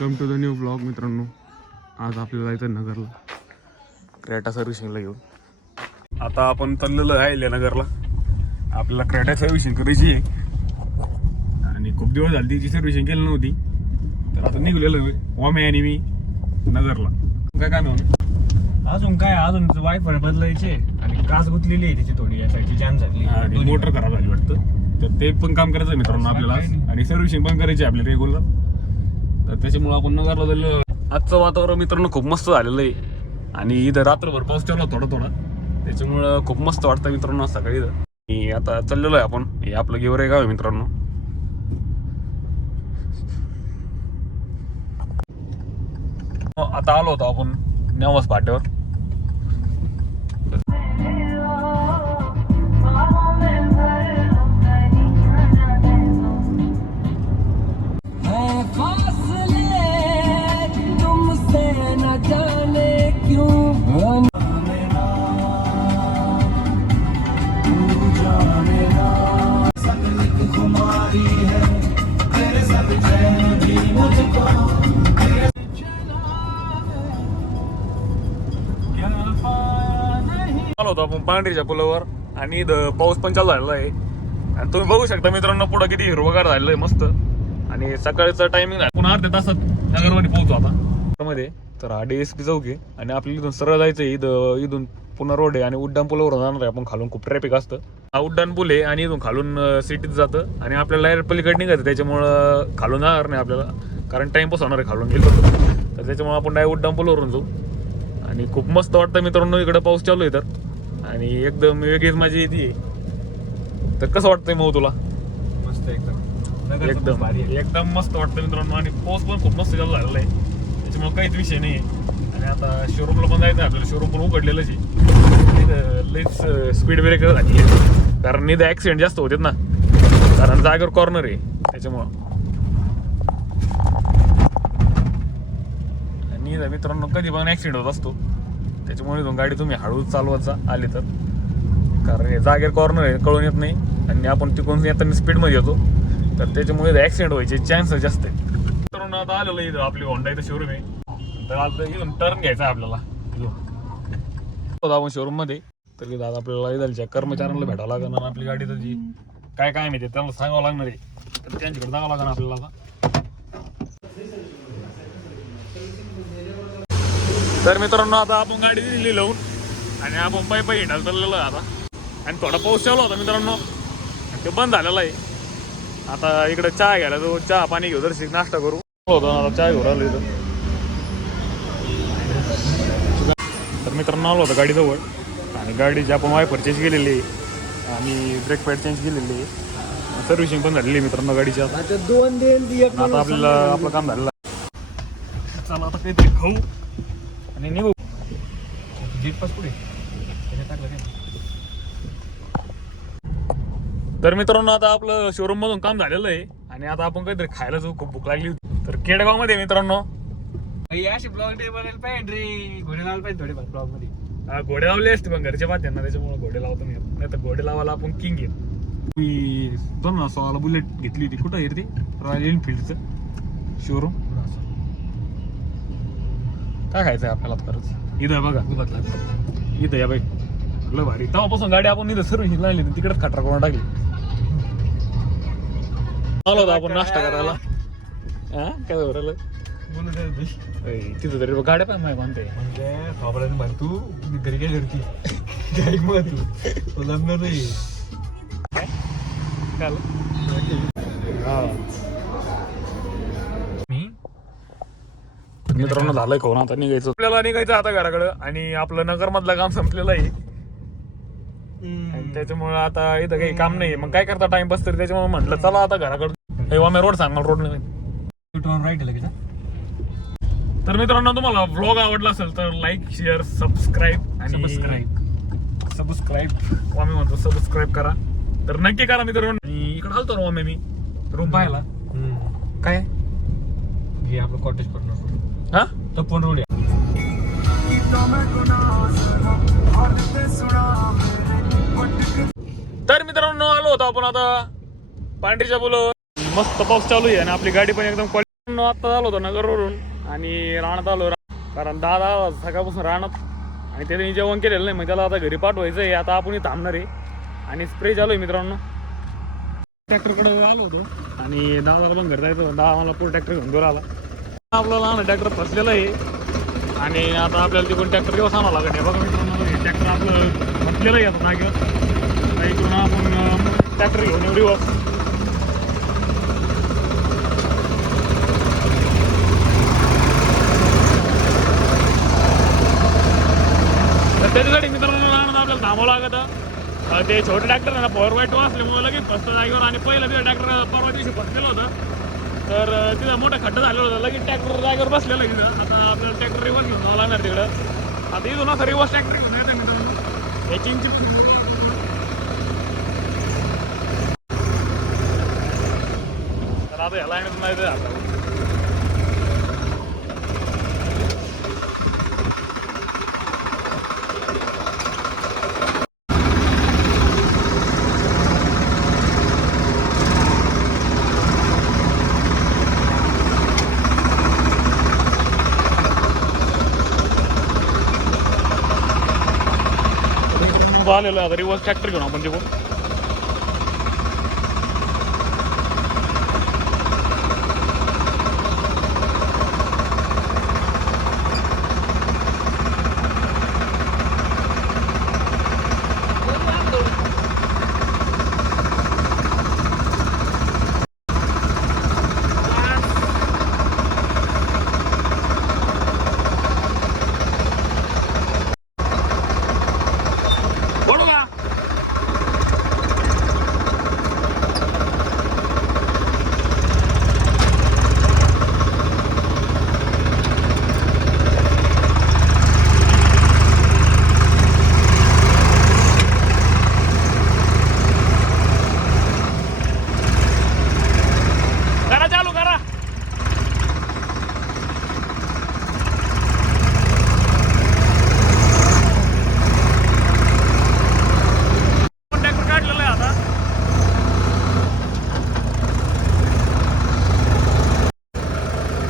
Welcome to the new blog मित्रांनो. आज आपल्याला जायचं नगरला क्रेटा सर्व्हिसिंगला घेऊन. आता आपण चाललेलो आहे नगरला. आपल्याला क्रेटा सर्व्हिसिंग करायची आहे आणि खूप दिवस झाले तिची सर्व्हिसिंग केली नव्हती. तर आता निघलेलो ओमे आणि मी नगरला. काय काम आहे अजून काय अजून वायफाय बदलायचे आणि काच गुतलेली आहे तिची थोडी यासाठी जॅम झाली आणि मोटर खराब झाली वाटतं. तर ते पण काम करायचं आहे मित्रांनो आपल्याला आणि सर्व्हिसिंग पण करायची आहे आपली रेग्युलर. तर त्याच्यामुळे आपण नगरला झालं. आजचं वातावरण मित्रांनो खूप मस्त झालेलं आहे आणि इथं रात्रभर पाऊस चालू थोडा थोडा. त्याच्यामुळं खूप मस्त वाटतं मित्रांनो सकाळी इथं. आणि आता चाललेलो आहे आपण. हे आपलं गेवरे गाव आहे मित्रांनो. आता आलो होतो आपण नेवास फाट्यावर. आलो होतो आपण पांढरीच्या पुलावर आणि इथं पाऊस पण चालू झालेला आहे. आणि तुम्ही बघू शकता मित्रांनो पुढं किती हिरवगार झालेलं आहे मस्त. आणि सकाळचं टायमिंग आहे पुन्हा अर्ध्या तासात नगरमध्ये पोहोचू आता मध्ये. तर हा DSP चौक आहे आणि आपल्याला इथून सरळ जायचं आहे. इथून पुन्हा रोड आहे आणि उड्डाण पुलावर जाणार आहे आपण. खालून खूप ट्रॅफिक असतं. हा उड्डाण पूल आहे आणि इथून खालून सिटीत जातं आणि आपल्याला डायरेक्ट पलीकडे निघायचं. त्याच्यामुळं खालून जाणार नाही आपल्याला कारण टाइमपास होणार आहे खालून गेलो तर त्याच्यामुळे आपण डायरेक्ट उड्डाण पुलावरून जाऊ. आणि खूप मस्त वाटतं मित्रांनो इकडे पाऊस चालू आहे तर. आणि एकदम वेगळीच माझी येते. तर कसं वाटतंय मग तुला? मस्त एकदम एकदम मस्त वाटतं मित्रांनो. आणि पाऊस पण खूप मस्त चालू झालेला आहे त्याच्यामुळे काहीच विषय नाही. आणि आता शोरूमला पण जायचं आहे आपल्याला. शोरूम पण उघडलेलंच आहे. लईच स्पीड ब्रेकर झाली आहे कारण इथं ॲक्सिडेंट जास्त होतात ना कारण जागेवर कॉर्नर आहे त्याच्यामुळं. आणि मित्रांनो कधी पण ॲक्सिडेंट होत असतो त्याच्यामुळे इथून गाडी तुम्ही हळूच चालवत जा आली तर. कारण हे जागेवर कॉर्नर आहे कळून येत नाही आणि आपण तिकडून येताना स्पीडमध्ये येतो तर त्याच्यामुळे ॲक्सिडेंट व्हायचे चान्सेस जास्त आहे. मित्रांनो आता आलेलं इथं आपली होंडा इथं शोरूम आहे. तर आता इथून टर्न घ्यायचा आहे आपल्याला. आपण शोरूममध्ये तर दादा आपल्याला इथलच्या कर्मचाऱ्यांना भेटावं लागेल आणि आपली गाडी जी काय काय माहिती त्यांना सांगावं लागणार आहे. तर त्यांच्याकडे जावं लागणार आपल्याला आता. तर मित्रांनो आता आपण गाडी दिली लावून आणि आपण पायी हिंडायला चाललेलो आहे आता. आणि थोडा पाऊस चालू होता मित्रांनो ते बंद झालेला आहे. आता इकडे चहा घ्यायला जाऊ. चहा पाणी घेऊ जर नाश्ता करू होतो आता चहा घेऊ राहिलो इथं. तर मित्रांनो आलो होतं गाडीजवळ आणि गाडीची आपण वायफर चेंज केलेली आहे आणि ब्रेक पॅड चेंज केलेली आहे. सर्व्हिसिंग पण झालेली आहे मित्रांनो गाडीची. आता आपल्याला आपलं काम झालेलं आहे. चला आता काहीतरी खाऊ आणि निघू. गेटपास पुढे तर मित्रांनो आता आपलं शोरूम मधून काम झालेलं आहे आणि आता आपण काहीतरी खायला जाऊ. खूप भूक लागली होती. तर केडगाव मध्ये मित्रांनो अशी ब्लॉग डे बनायला पाहिजे रे. घोडे लावले पाहिजे थोडे ब्लॉग मध्ये. घोडे लावले असते पण घरच्या बात ना त्याच्यामुळे घोडे लावतो नाही तर घोडे लावायला आपण किंग घेऊ. मी 2016 बुलेट घेतली होती. कुठं आहे ती? रॉयल एनफिल्डचं शोरूम. काय खायचं आहे आपल्याला खरंच? इथं आहे बघा इथं या बाई लय भारी. तेव्हापासून गाडी आपण इथं सर्व्हिसिंग लागली तिकडेच खटरा करून टाकली. आलो होतो आपण नाश्ता करायला. हा काय बरं तिथं तरी गाड्या पण नाही म्हणते म्हणजे खबराने भर तू घरी गेली होती गाडी मग तू लग्न नाही काय मित्रांनो झालंय खाऊन आता निघायचं. आपल्याला निघायचं आता घराकडं आणि आपलं नगर मधलं काम संपलेलं आहे आणि त्याच्यामुळे आता इथं काही काम नाही. मग काय करता टाइमपास तरी त्याच्यामुळे म्हटलं चला आता घराकडं. आम्ही रोड सांग मला रोड नाही राईट आहे का? तर मित्रांनो तुम्हाला व्लॉग आवडला असेल तर लाईक शेअर सबस्क्राईब आणि सबस्क्राईब आम्ही म्हणतो सबस्क्राईब करा. तर नक्की करा मित्रांनो. इकडे आलतो ना आम्ही मी रूम पाहायला. काय हे आपलं कॉटेज कॉर्नर हा तपोन रोड. तर मित्रांनो आलो होतो आपण आता पांढरीच्या बोलवर. मस्त पाऊस चालू आहे आणि आपली गाडी पण एकदम आता आलो होतो नगरवरून आणि रानात आलो कारण दादा सकाळपासून रानात आणि त्याने जेवण केलेलं नाही मग त्याला आता घरी पाठवायचं आहे. आता आपण थांबणार आहे आणि स्प्रे चालू आहे मित्रांनो. ट्रॅक्टरकडे आलो होतो आणि दादाला पण घरी जायचं दादा मला पूर्ण ट्रॅक्टर घेऊन घेऊन आला. आपल्याला ट्रॅक्टर फसलेलं आहे आणि आता आपल्याला तिकडून ट्रॅक्टर दिवस आणावं लागेल. हे बघा मित्रांनो हे ट्रॅक्टर आपलं फसलेलं आहे आता जागेवर. इकडून आपण ट्रॅक्टर घेऊन येऊ दिवस. तर त्याच्यासाठी मित्रांनो आपल्याला थांबावं लागतं. ते छोटे ट्रॅक्टर आहे ना पॉवर वाईट असल्यामुळे लगेच फसतं जागेवर आणि पहिलं तिथं ट्रॅक्टर परवा दिवशी फसलेलं होतं तर तिथं मोठा खड्डा झालेला होता. लगेच ट्रॅक्टर जागेवर बसलेलं तिथं. आता आपल्याला ट्रॅक्टर रिवर्स घेऊन जावं लागणार तिकडं. आता इथून असं रिवर्स ट्रॅक्टर घेऊन येतं मित्रांनो याची तर आता ह्याला येण्यात नाही आता आलेलो आहे. आता रिवर्स ट्रॅक्टर घेऊन आपण तिकडून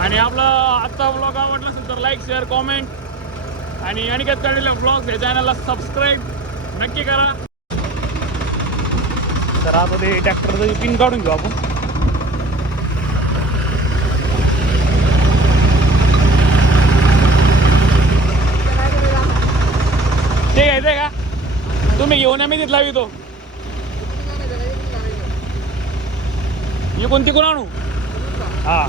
आणि आपला आजचा ब्लॉग आवडला असेल तर लाईक शेअर कॉमेंट आणि अनिकेत काढलेल्या ब्लॉग या चॅनलला सबस्क्राईब नक्की करा. तर आता ते ट्रॅक्टरचं पिन काढून घेऊ आपण. ते घ्यायचंय का तुम्ही घेऊन मी तिथला वितो मी कोणती कोण आणू. हा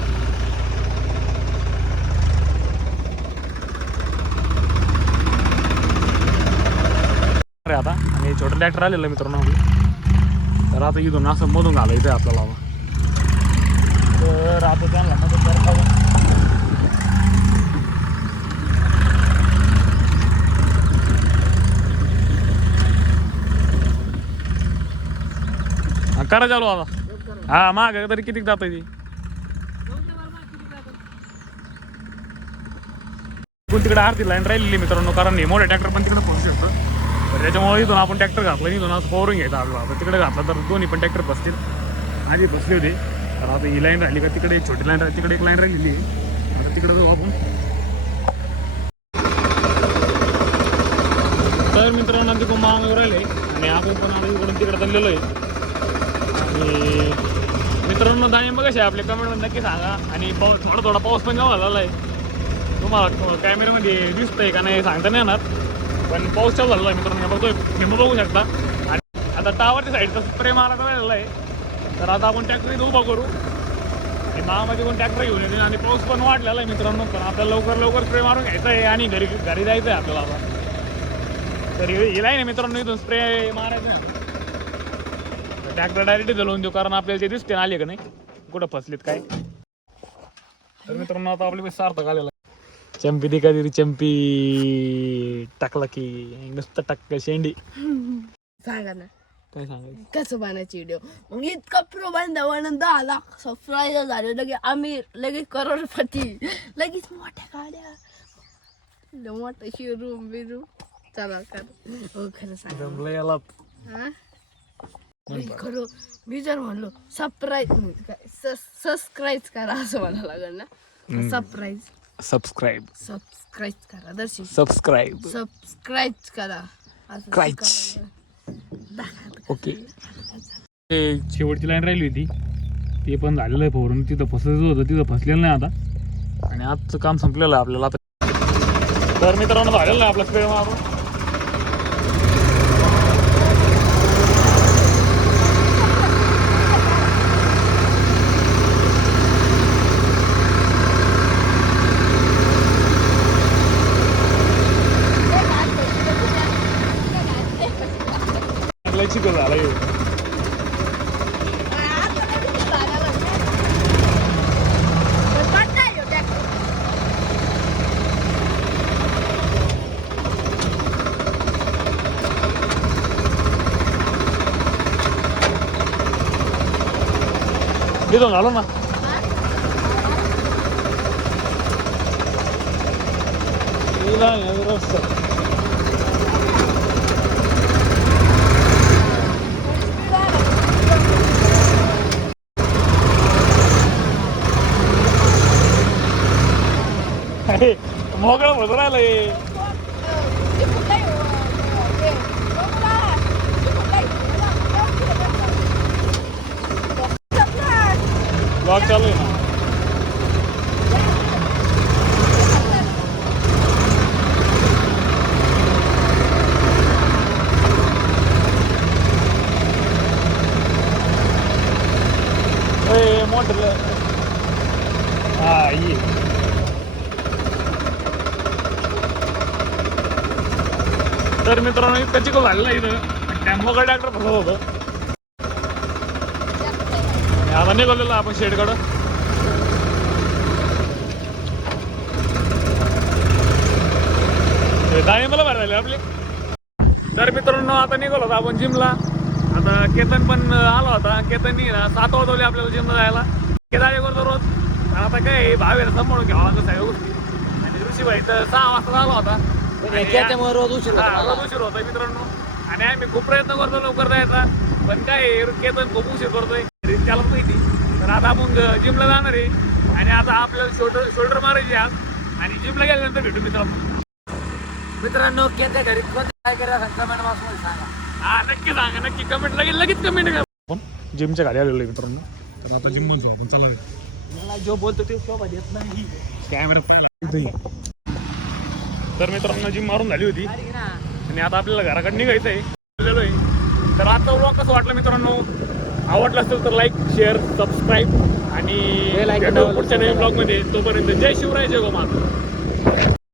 आता आणि छोटं ट्रॅक्टर आलेलं मित्रांनो तर आता इथून असं मधून घालायचं आहे आपल्याला. तर आता त्यांना मदत करता करा चालू आता. हा माग तरी किती जात ती तिकडे आरती लाईन राहिलेली मित्रांनो कारण हे मोठे ट्रॅक्टर पण तिकडे पोहोचू शकतं. तर त्याच्यामुळे इथून आपण ट्रॅक्टर घातला इथून असं पवरून घ्यायचा आपल्याला. तिकडे घातला तर दोन्ही पण ट्रॅक्टर बसतील. आधी बसले होते तर आता ही लाईन राहिली का तिकडे एक छोटी लाईन राहिली तिकडे एक लाईन राहिलेली आहे. आता तिकडे जाऊ आपण. तर मित्रांनो तिकडून मागून राहिले आणि आपण पण आता इकडून तिकडे चाललेलो आहे. आणि मित्रांनो डाळिंब कसे आपले कमेंटमध्ये नक्की सांगा. आणि पाऊस थोडा पाऊस पण जेव्हा झाला आहे तुम्हाला कॅमेऱ्यामध्ये दिसतंय का नाही सांगता नाही येणार पण पाऊस चालू झाला आहे मित्रांनो. बघतोय लिंबू बघू शकता. आणि आता टावरच्या साईडचा स्प्रे मारायचा वेळेला आहे तर आता आपण ट्रॅक्टर इथं उभा करू आणि मामामध्ये पण ट्रॅक्टर घेऊन येते आणि पाऊस पण वाढलेला आहे मित्रांनो. पण आपल्याला लवकर स्प्रे मारून घ्यायचं आहे आणि घरी जायचं आहे आपल्याला आता. तर ही लाईन आहे मित्रांनो इथून स्प्रे मारायचं ट्रॅक्टर डायरेक्ट जलवून देऊ कारण आपल्याला ते दिसते आले का नाही कुठं फसलेत काय. तर मित्रांनो आता आपली सार्थक आलेला चंपी ती कधी चंपी टाकला की नुसतं टाक शेंडी. सांगा ना काय सांगायचं कसं बनायची व्हिडिओ मग इतका प्रो बनल्यावर 10 लाख सबस्क्रायबर झाले लगेच आम्ही लगेच करोडपती लगेच मोठ्या गाड्या मोठा शोरूम बिरूम चला कर हो खरं सांग जमलं याला. बाई, खरं मी जर म्हणलो सबस्क्राईब करा असं म्हणायला लागेल ना. सबस्क्राईब करा दर्शी सबस्क्राईब सबस्क्राईब करा असं Crunch. शिकायला लागेल. ओके. शेवटची लाईन राहिली होती ते पण झालेलं आहे फोरून. तिथं फसायचं होतं, तिथं फसलेलं नाही आता. आणि आजचं काम संपलेलं आहे आपल्याला आता. तर मित्रांनो झालेलं नाही आपला स्पेअर मारून. चिकन झाला भिजून झालो ना. मोकळं होत राहिलंय. ब्लॉग चालू आहे ना. मोटर हा ये. तर मित्रांनो इतकं चिकल झालेलं आहे इथं. टॅम्पोकडे ट्रॅक्टर फसत होतं. आता निघालेलो आपण शेडकडं. गाडी मला भरायला आपली. तर मित्रांनो आता निघालो होतो आपण जिमला. आता केतन पण आला होता. केतननी ना 7 वाजवले आपल्याला जिमला जायला. केदारी करतो रोज. आता काय भावेर सांभाळून घ्यावा लागतं सगळ्या गोष्टी. आणि ऋषीभाई तर 6 वाजता आला होता. त्याच्यामुळे रोज उशीर रोज उशीर होता मित्रांनो. आणि आम्ही खूप प्रयत्न करतो लवकर जायचा, पण काय केतन खूप उशीर करतोय त्याला माहिती. तर आता आपण जिमला जाणार आहे आणि आता आपल्याला शोल्डर मारायचे आज. आणि जिमला गेल्यानंतर भेटू मित्रांनो केच्या घरी काय करा कमेंट बॉक्समध्ये सांगा. हा नक्की सांगा, नक्की कमेंट लगेच कमेंट करा. आपण जिमच्या गाडी आलेलो आहे मित्रांनो. तर आता जिम मध्ये चला. मला जो बोलतो ते शोभा देत नाही. कॅमेरा काय. तर मित्रांनो जिम मारून झाली होती आणि आता आपल्याला घराकडे निघायचं आहे. तर आता व्लॉग कसं वाटलं मित्रांनो, आवडलं असेल तर लाईक शेअर सबस्क्राईब आणि पुढच्या नवीन ब्लॉग मध्ये. तोपर्यंत जय शिवराय जय गोमाता.